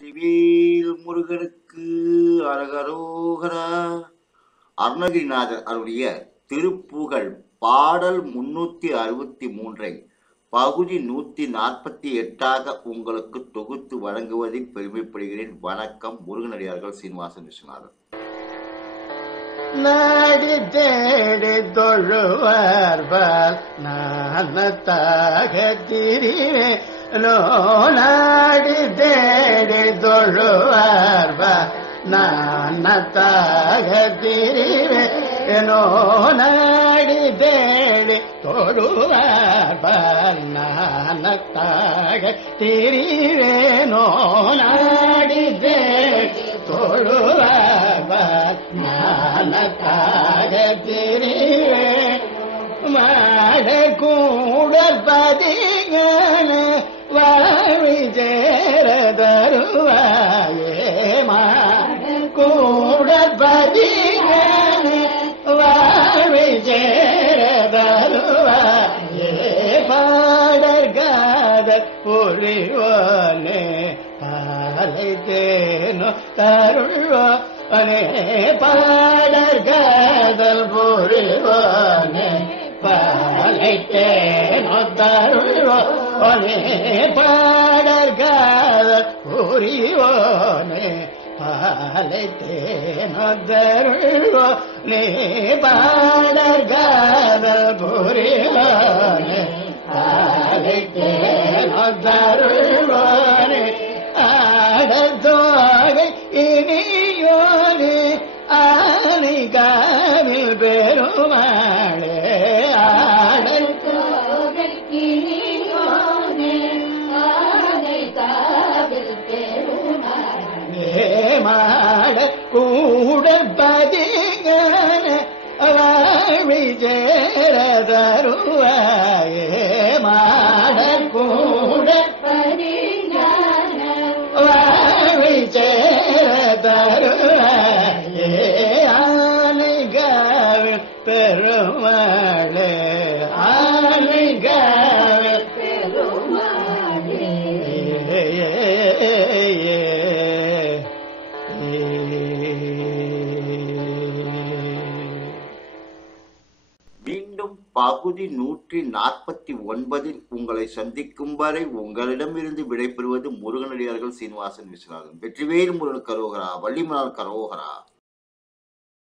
வெற்றிவேல் முருகனுக்கு அரகரோகரா. அருணகிரிநாதர் அருடைய திருப்புகழ் பாடல் முன்னூத்தி அறுபத்தி மூன்றை பகுதி நூத்தி நாற்பத்தி எட்டாக உங்களுக்கு தொகுத்து வழங்குவதில் பெருமைப்படுகிறேன். வணக்கம் முருகனடியார்கள் சீனிவாசன் விஸ்வநாதன் நாடி தேடி தொழுவார்பால் நானத்தாக திரிவேன் லோனாடி தேடி தொழுவார்பால் நானத்தாக திரிவேனோ நாடி தேடி தொழுவார்பால் நானத்தாக திரிவேனோ நாடி தேடி தொழுவார்பால் நானத்தாக திரிவேன் மாட கூடல் புரிவானே பாலை தேனோ தருள்வானே பாடற்காதல் புரிவானே பாலை தேனோ தருள்வானே பாடற்காதல் புரிவானே பாலை தேனோ தருள்வானே பாடற்காதல் புரிவானே பாலை தேனோ தருள்வானே ஆடத்தோகை இனியோடு ஆனை காவில் பெருமாளே. மாட கூட பதிகன வாழி சேர தருவாயே. பெருமாளே மீண்டும் பகுதி நூற்றி நாற்பத்தி ஒன்பதில் உங்களை சந்திக்கும் வரை உங்களிடமிருந்து விடைபெறுவது முருகனடியார்கள் சீனிவாசன் விஸ்வநாதன். வெற்றிவேல் முருகன் கரோகரா வள்ளிமலால் கரோகரா.